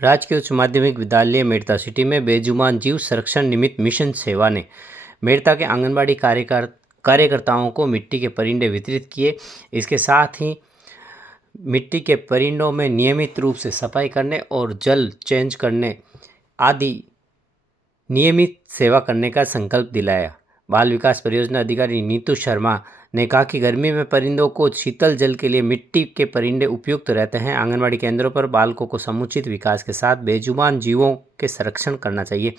राजकीय उच्च माध्यमिक विद्यालय मेड़ता सिटी में बेजुबान जीव संरक्षण निमित्त मिशन सेवा ने मेड़ता के आंगनबाड़ी कार्यकर्ताओं को मिट्टी के परिंदे वितरित किए। इसके साथ ही मिट्टी के परिंदों में नियमित रूप से सफाई करने और जल चेंज करने आदि नियमित सेवा करने का संकल्प दिलाया। बाल विकास परियोजना अधिकारी नीतू शर्मा ने कहा कि गर्मी में परिंदों को शीतल जल के लिए मिट्टी के परिंदे उपयुक्त रहते हैं। आंगनबाड़ी केंद्रों पर बालकों को समुचित विकास के साथ बेजुबान जीवों के संरक्षण करना चाहिए।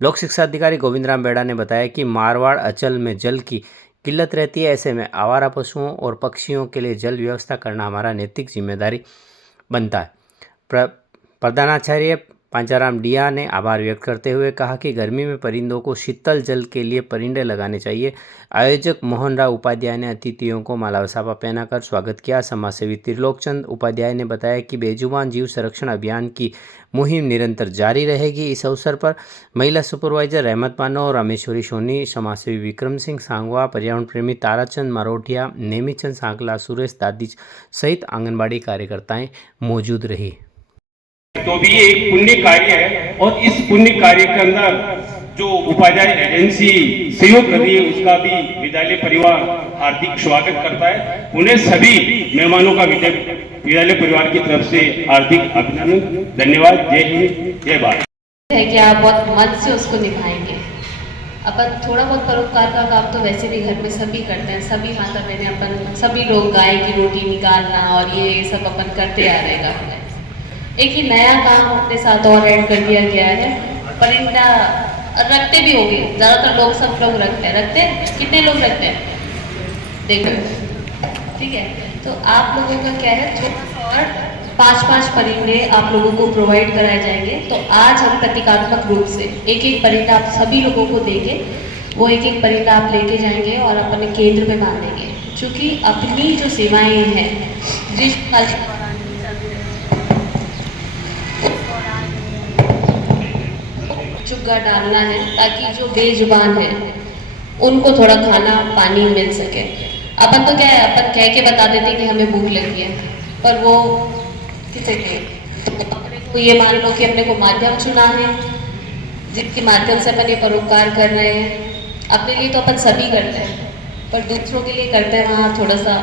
ब्लॉक शिक्षा अधिकारी गोविंद राम बेड़ा ने बताया कि मारवाड़ अंचल में जल की किल्लत रहती है, ऐसे में आवारा पशुओं और पक्षियों के लिए जल व्यवस्था करना हमारा नैतिक जिम्मेदारी बनता है। प्रधानाचार्य पांचाराम डिया ने आभार व्यक्त करते हुए कहा कि गर्मी में परिंदों को शीतल जल के लिए परिंदे लगाने चाहिए। आयोजक मोहन राव उपाध्याय ने अतिथियों को माला व साफा पहनाकर स्वागत किया। समाजसेवी त्रिलोकचंद उपाध्याय ने बताया कि बेजुबान जीव संरक्षण अभियान की मुहिम निरंतर जारी रहेगी। इस अवसर पर महिला सुपरवाइजर रहमत पानो और रामेश्वरी सोनी, समाजसेवी विक्रम सिंह सांगवा, पर्यावरण प्रेमी ताराचंद मारोटिया, नेमीचंद सांकला, सुरेश दादीज सहित आंगनबाड़ी कार्यकर्ताएं मौजूद रही। तो भी ये एक पुण्य कार्य है और इस पुण्य कार्य के अंदर जो उपाध्याय एजेंसी सहयोग कर रही है उसका भी विद्यालय परिवार हार्दिक स्वागत करता है। उन्हें सभी मेहमानों का विद्यालय परिवार की तरफ से हार्दिक अभिनंदन, धन्यवाद। जय हिंद, जय भारत। है कि आप बहुत मन से उसको निभाएंगे। अपन थोड़ा बहुत परोपकार का काम तो वैसे भी घर में सभी करते हैं, सभी माता बहने अपन सभी लोग गाय की रोटी निकालना और ये सब अपन करते आ रहेगा। एक ही नया काम अपने साथ और ऐड कर दिया गया है। परिंदा रखते भी होंगे, ज़्यादातर लोग सब लोग रखते हैं। कितने लोग रखते हैं देखो, ठीक है। तो आप लोगों का क्या है, और 5-5 परिंदे आप लोगों को प्रोवाइड कराए जाएंगे। तो आज हम प्रतीकात्मक रूप से एक परिंदा आप सभी लोगों को देंगे। वो एक परिंदा आप लेके जाएंगे और अपने केंद्र में बांधेंगे। क्योंकि अपनी जो सेवाएं हैं ग्रीष्मकाल चुग्गा डालना है ताकि जो बेजुबान है उनको थोड़ा खाना पानी मिल सके। अपन तो क्या है, अपन कह के बता देते कि हमें भूख लगी है, पर वो किसे कहे। तो ये मान लो कि अपने को माध्यम चुना है जिसके माध्यम से अपन ये परोपकार कर रहे हैं। अपने लिए तो अपन सभी करते हैं, पर दूसरों के लिए करते हैं वहाँ थोड़ा सा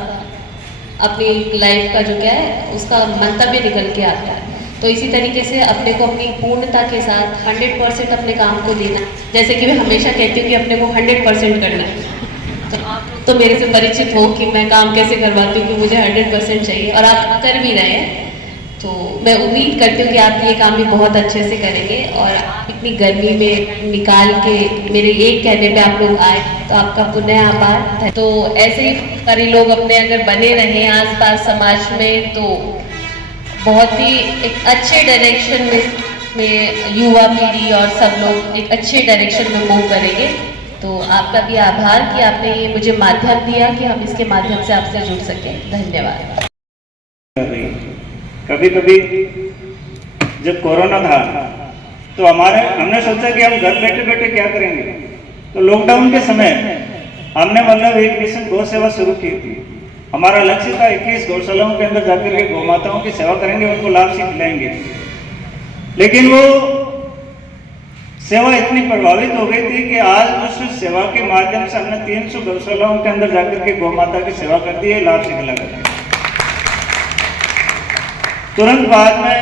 अपनी लाइफ का जो क्या है उसका मंतव्य निकल के आता है। तो इसी तरीके से अपने को अपनी पूर्णता के साथ 100% अपने काम को देना। जैसे कि मैं हमेशा कहती हूँ कि अपने को 100% करना है। तो आप तो मेरे से परिचित हो कि मैं काम कैसे करवाती हूँ कि मुझे 100% चाहिए, और आप कर भी रहे हैं। तो मैं उम्मीद करती हूँ कि आप ये काम भी बहुत अच्छे से करेंगे। और आप इतनी गर्मी में निकाल के मेरे एक कहने पे आप लोग आए, तो आपका पुनः आभार। तो ऐसे ही सारे लोग अपने अगर बने रहें आसपास समाज में, तो बहुत ही एक अच्छे डायरेक्शन में युवा पीढ़ी और सब लोग एक अच्छे डायरेक्शन में मूव करेंगे। तो आपका भी आभार कि आपने ये मुझे माध्यम दिया कि हम इसके माध्यम से आपसे जुड़ सके। धन्यवाद। कभी कभी जब कोरोना था तो हमने सोचा कि हम घर बैठे बैठे क्या करेंगे। तो लॉकडाउन के समय हमने मतलब एक मिशन गौ सेवा शुरू की थी। हमारा लक्ष्य था 21 गौशालाओं के अंदर जाकर के गौ माताओं की सेवा करेंगे, उनको लाभ से खिलाएंगे। लेकिन वो सेवा इतनी प्रभावित हो गई थी कि आज उस सेवा के माध्यम से हमने 300 गौशालाओं के अंदर जाकर के गौ माता की सेवा कर दी है, लाभ से खिलाकर। तुरंत बाद में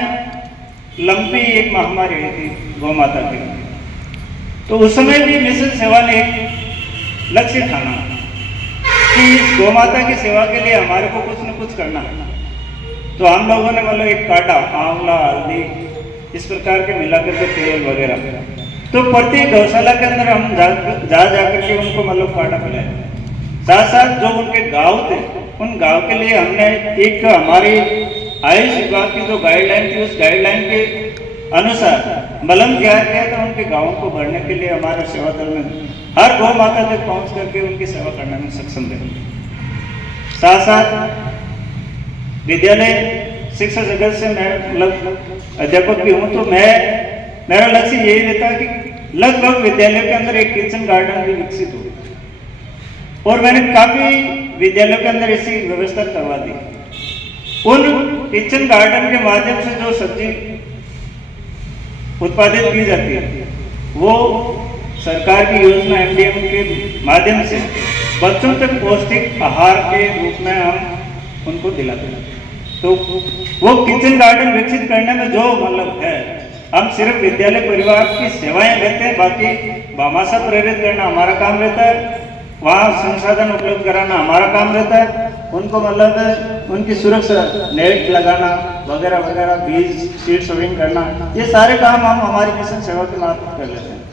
लंपी एक महामारी आई थी गौ माता की। तो उस समय भी मिशन सेवा ने एक लक्ष्य ठाना कि इस गौ माता की सेवा के लिए हमारे को कुछ न कुछ करना है। तो हम लोगों ने मतलब एक काटा, आंवला, हल्दी इस प्रकार के मिलाकर के तेल वगैरह, तो प्रत्येक गौशाला के अंदर हम जा करके उनको मतलब काटा पिलाया। साथ साथ जो उनके गांव थे उन गांव के लिए हमने एक हमारी आयुष विभाग की जो गाइडलाइन थी उस गाइडलाइन के अनुसार मलम तैयार किया था। उनके गाँवों को भरने के लिए हमारे सेवा दल में हर गौ माता तक पहुंच करके उनकी सेवा करने में सक्षम रहे। साथ साथ विद्यालय शिक्षा जगत से मैं मतलब अध्यापक भी हूँ, तो मेरा लक्ष्य यही रहता है कि लगभग विद्यालय के अंदर एक किचन गार्डन भी विकसित हो, और मैंने काफी विद्यालयों के अंदर ऐसी व्यवस्था करवा दी। उन किचन गार्डन के माध्यम से जो सब्जी उत्पादित की जाती है वो सरकार की योजना MDM के माध्यम से बच्चों तक पौष्टिक आहार के रूप में हम उनको दिलाते हैं। तो वो किचन गार्डन विकसित करने में जो मतलब है, हम सिर्फ विद्यालय परिवार की सेवाएं लेते हैं, बाकी भामाशाह प्रेरित करना हमारा काम रहता है, वहाँ संसाधन उपलब्ध कराना हमारा काम रहता है, उनको मतलब उनकी सुरक्षा नेट लगाना वगैरह वगैरह, बीज सीड सोविंग करना, ये सारे काम हम हमारी मिशन सेवा के माध्यम कर लेते हैं।